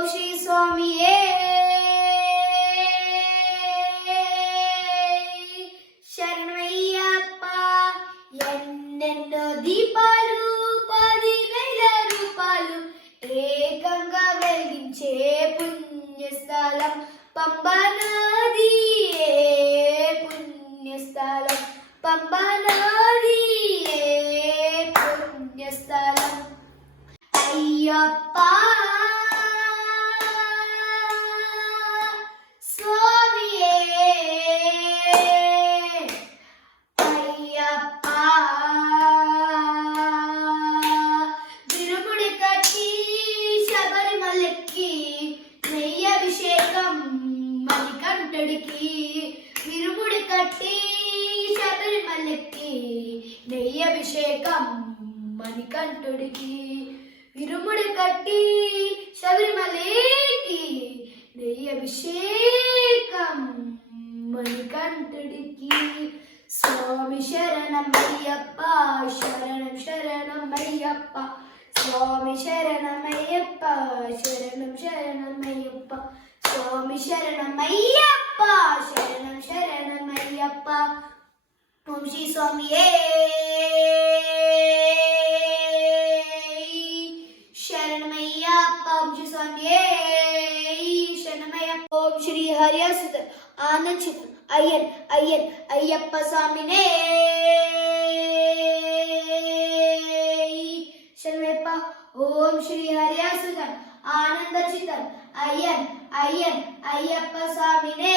ఓం శ్రీ స్వామియే శరణమయ్యప్ప. ఎన్నెన్నో దీపాలు 10,000 రూపాయలు ఏకంగా వెలిగించే పుణ్యస్థలం పంబా నది. పుణ్యస్థలం పంబా నది పుణ్యస్థలం. అయ్యప్ప స్వామియే అయ్యప్ప. విరుముడి కట్టి శబరిమలకి నెయ్యభిషేకం మణికంఠుడికి. విరుముడి కట్టి శబరిమలకి నెయ్యభిషేకం మణికంఠుడికి. విరుముడి కట్టి శబరిమలకి నెయ్యభిషేకం మణికంఠుడికి. స్వామి శరణమయ్యప్ప శరణం శరణమయ్యప్ప. స్వామి శరణమయ్యప్ప శరణం శరణమయ్యప్ప. స్వామి శరణమయ్యప్ప శరణం శరణమయ్యప్ప. ఓం శ్రీ స్వామియే శరణమయ్యప్ప. ఓం శ్రీ స్వామియే శరణమయ్యప్ప. ఓం శ్రీ హరియాసుతం ఆనంచితం అయ్యన్ అయ్యన్ అయ్యప్ప స్వామినే శరణమయ్యప్ప. ఓం శ్రీ హరియాసుతం ఆనందచితం అయ్యన్ అయ్యన్ అయ్యప్ప స్వామినే